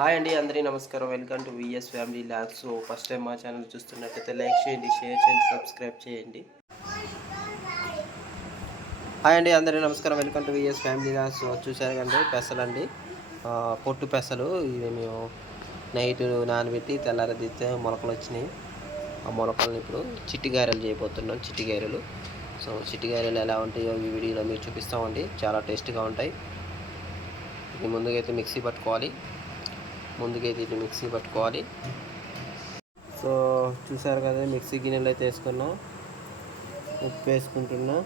Hi అండి, అందరికీ నమస్కారం. Welcome to VS family logs. So first time మా ఛానల్ చూస్తున్నట్టయితే లైక్ చేయండి, షేర్ చేయండి, సబ్స్క్రైబ్ చేయండి. హాయ్ అండి, అందరికీ నమస్కారం. Welcome to VS family logs. So చూసారు కండి పెసలండి, పొట్టు పెసలు. ఇవి మేము నైట్ నానబెట్టి తెల్లారదిస్తే మొలకలు వచ్చినాయి. ఆ మొలకలను ఇప్పుడు చిట్టి గారెలు చేయబోతున్నాం. చిట్టి గారెలు. సో చిట్టి గారెలు ఎలా ఉంటాయో ఈ వీడియోలో మీకు చూపిస్తామండి. చాలా టేస్ట్గా ఉంటాయి. ఇది ముందుగా అయితే మిక్సీ పట్టుకోవాలి. సో చూసారు కదా, మిక్సీ గిన్నెలు అయితే వేసుకున్నాం. ఉప్పు వేసుకుంటున్నా,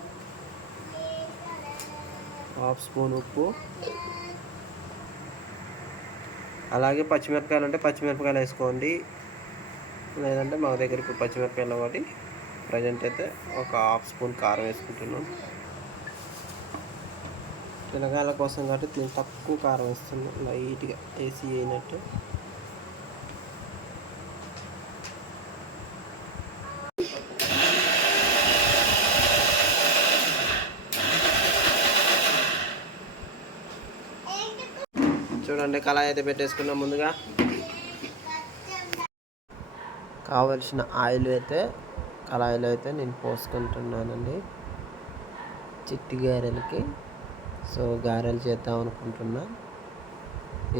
హాఫ్ స్పూన్ ఉప్పు. అలాగే పచ్చిమిరపకాయలు అంటే పచ్చిమిరపకాయలు వేసుకోండి, లేదంటే మా దగ్గర ఇప్పుడు పచ్చిమిరపకాయలు ఒకటి ప్రజెంట్ అయితే ఒక హాఫ్ స్పూన్ కారం వేసుకుంటున్నాం. పిల్లగాయల కోసం కాబట్టి నేను తక్కువ కారం వేస్తున్నాను, లైట్గా వేసి అయినట్టు. చూడండి, కళాయి అయితే పెట్టేసుకున్నాం. ముందుగా కావలసిన ఆయిల్ అయితే కళాయిలో అయితే నేను పోసుకుంటున్నానండి చిట్టి గారెలకి. సో గారెలు చేద్దాం అనుకుంటున్నా,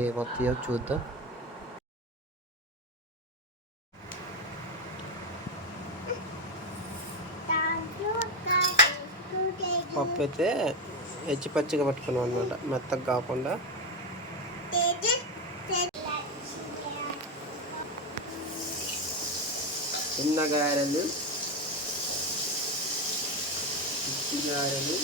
ఏమొస్తాయో చూద్దాం. పప్పు అయితే హెచ్చి పచ్చిగా పట్టుకున్నాం అనమాట, మెత్తగా కాకుండా. చిన్న గారెలు, చిట్టి గారెలు.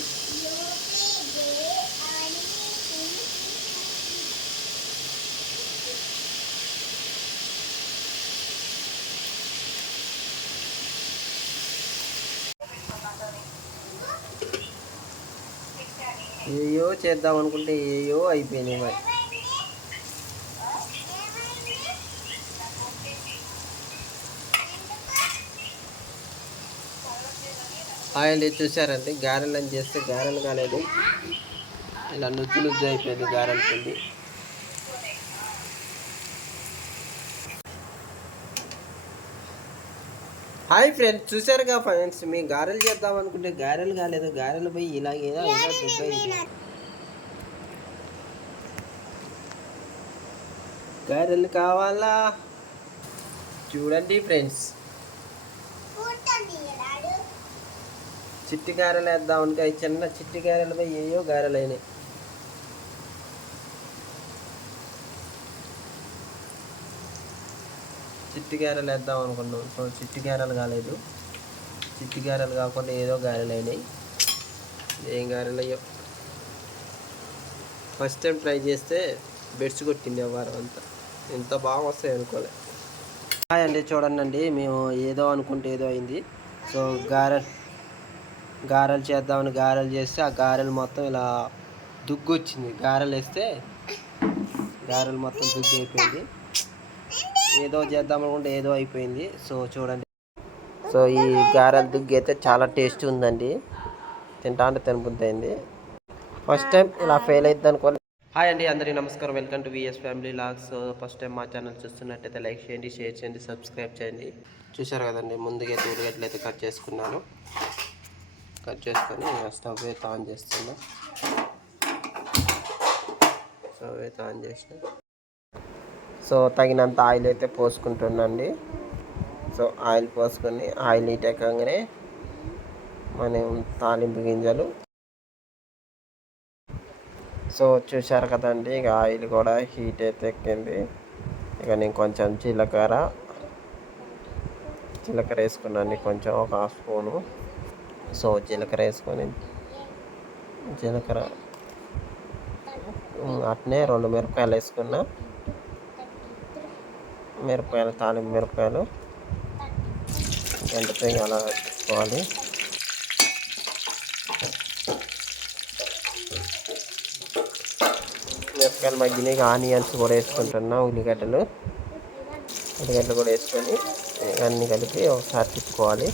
ఏయో చేద్దాం అనుకుంటే ఏయో అయిపోయినాయి మరి. ఆయిల్ చూసారండి, గారెలు అని చేస్తే గారెలు కాలేదు, ఇలా నుజ్జు అయిపోయింది గారెల పిండి. హాయ్ ఫ్రెండ్స్, చూసారుగా ఫ్రెండ్స్, మీ గారెలు చేద్దాం అనుకుంటే గారెలు కాలేదు, గారెలు పోయి ఇలాగేదో గారెలు కావాలా చూడండి ఫ్రెండ్స్. చిట్టి గారెలు వేద్దాం అనుకో, చిన్న చిట్టి గారెలు పోయి ఏయో గారెలు అయినాయి. చిట్టి గారెలు వేద్దాం అనుకున్నాం. సో చిట్టి గారెలు కాలేదు, చిట్టి గారెలు కాకుండా ఏదో గారెలు అయినాయి. ఏం గారెలు అయ్యో, ఫస్ట్ టైం ట్రై చేస్తే బెడ్స్ కొట్టింది వారం అంతా. ఎంత బాగా వస్తాయి అనుకోలే. హాయ్ అండి, చూడండి, మేము ఏదో అనుకుంటే ఏదో అయింది. సో గారెలు చేద్దామని గారెలు చేస్తే ఆ గారెలు మొత్తం ఇలా దుగ్గు వచ్చింది. గారెలు వేస్తే గారెలు మొత్తం దుగ్గు అయిపోయింది. ఏదో చేద్దాం అనుకుంటే ఏదో అయిపోయింది. సో చూడండి, సో ఈ గారెల దుగ్గు అయితే చాలా టేస్ట్ ఉందండి, తింటా అంటే తినబుద్ధి అయింది. ఫస్ట్ టైం ఇలా ఫెయిల్ అవుతుంది అనుకోండి. హాయ్ అండి, అందరికీ నమస్కారం. Welcome to VS family logs. So first time మా ఛానల్ చూస్తున్నట్టయితే లైక్ చేయండి, షేర్ చేయండి, సబ్స్క్రైబ్ చేయండి. చూసారు కదండి, ముందుగా ఉల్లిగడ్డలు అయితే కట్ చేసుకున్నాను. కట్ చేసుకొని స్టవ్ అయితే ఆన్ చేస్తున్నా. స్టవ్ అయితే ఆన్ చేసిన. సో తగినంత ఆయిల్ అయితే పోసుకుంటున్నాండి. సో ఆయిల్ పోసుకొని ఆయిల్ హీట్ ఎక్కగానే మనం తాలింపు గింజలు. సో చూశారు కదండి, ఇక ఆయిల్ కూడా హీట్ అయితే ఎక్కింది. ఇక నేను కొంచెం జీలకర్ర వేసుకున్నాను, కొంచెం ఒక హాఫ్ స్పూను. సో జీలకర్ర వేసుకొని అట్నే 2 మిరపకాయలు వేసుకున్నా. తాలింపు మిరపకాయలు గంటతో అలా పెట్టుకోవాలి. మిరపకాయలు మగ్గినాయి. ఆనియన్స్ కూడా వేసుకుంటున్నా, ఉల్లిగడ్డలు కూడా వేసుకొని అన్నీ కలిపి ఒకసారి తిప్పుకోవాలి.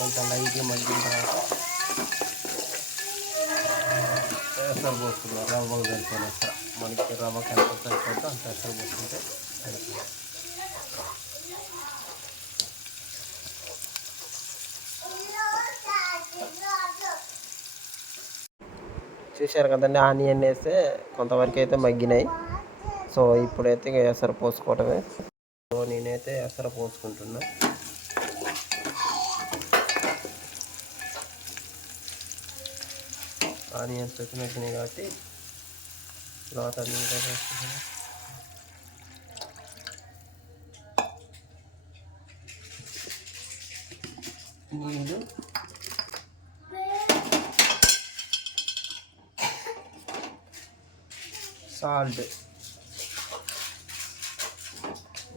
కొంచెం లైట్గా మగ్గిన తర్వాత ఎసరు పోసుకున్నాం, రవ్వ సరిపోయిన ఎసరు. మనకి రవ్వకి ఎంత సరిపోతుందో అంత ఎసరు పోసుకుంటే సరిపోతుంది. చూశారు కదండి, ఆనియన్ వేస్తే కొంతవరకు అయితే మగ్గినాయి. సో ఇప్పుడైతే ఎసరు పోసుకోవటమే. సో నేనైతే ఎసరు పోసుకుంటున్నా. ఆనియన్స్ వచ్చి మగ్గినాయి కాబట్టి తర్వాత నీళ్ళు వేసుకుంటున్నా. నీళ్ళు, సాల్ట్,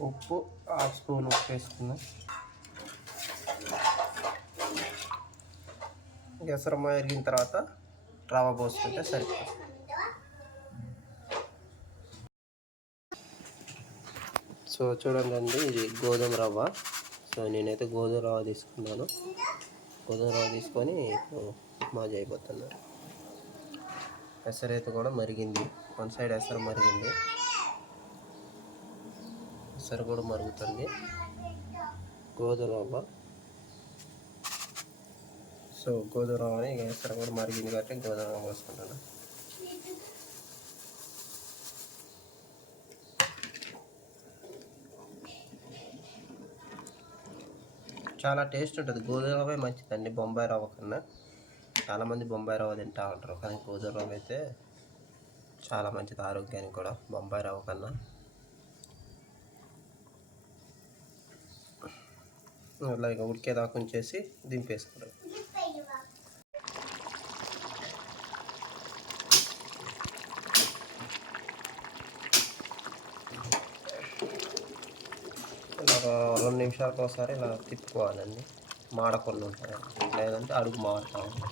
ఉప్పు, 1/2 స్పూన్ ఉప్పు వేసుకున్నాం. ఎసరు మరిగిన తర్వాత రవ్వ పోసుకుంటే సరిపోతుంది. సో చూడండి, ఇది గోధుమ రవ్వ. సో నేనైతే గోధుమ రవ్వ తీసుకున్నాను. గోధుమ రవ్వ తీసుకొని ఉప్మా చేయబోతున్నాను. ఎసరు అయితే కూడా మరిగింది, వన్ సైడ్ ఎసరు మరిగింది, ఎసరు కూడా మరుగుతుంది. గోధుమ రవ్వ, సో గోధుమ రవ్వని ఎసరు కూడా మరిగింది కాబట్టి గోధుమ రవ్వ పోసుకుంటాను. చాలా టేస్ట్ ఉంటుంది. గోధుమ రవ్వే మంచిదండి బొంబాయి రవ్వ కన్నా. చాలామంది బొంబాయి రవ్వ తింటూ ఉంటారు, కానీ గోధుమ రవ్వ అయితే చాలా మంచిది ఆరోగ్యానికి కూడా బొంబాయి రవ్వ కన్నా. అలా ఇక ఉడికేదాకా ఉంచేసి దింపేసుకుంటాం. ఇలాగ 2 నిమిషాలకు ఒకసారి ఇలా తిప్పుకోవాలండి, మాడకుండా ఉంటాయి. లేదంటే అడుగు మాడుతూ ఉంటాయి.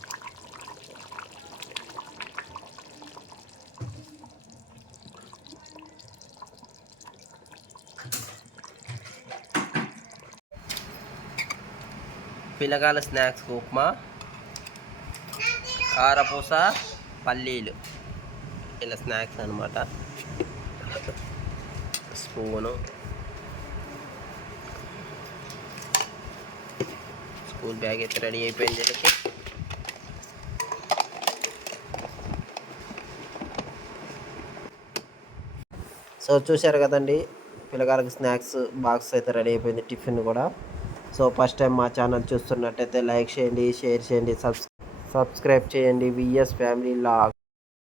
పిల్లగాల స్నాక్స్ ఉప్మా, కారపూస, పల్లీలు, ఇలా స్నాక్స్ అనమాట. స్పూను, స్కూల్ బ్యాగ్ అయితే రెడీ అయిపోయింది వీళ్ళకి. సో చూశారు కదండి, పిల్లగాళ్ళకి స్నాక్స్ బాక్స్ అయితే రెడీ అయిపోయింది, టిఫిన్ కూడా. సో ఫస్ట్ టైం మా ఛానల్ చూస్తున్నట్టయితే లైక్ చేయండి, షేర్ చేయండి, సబ్స్క్రైబ్ చేయండి. VS family log.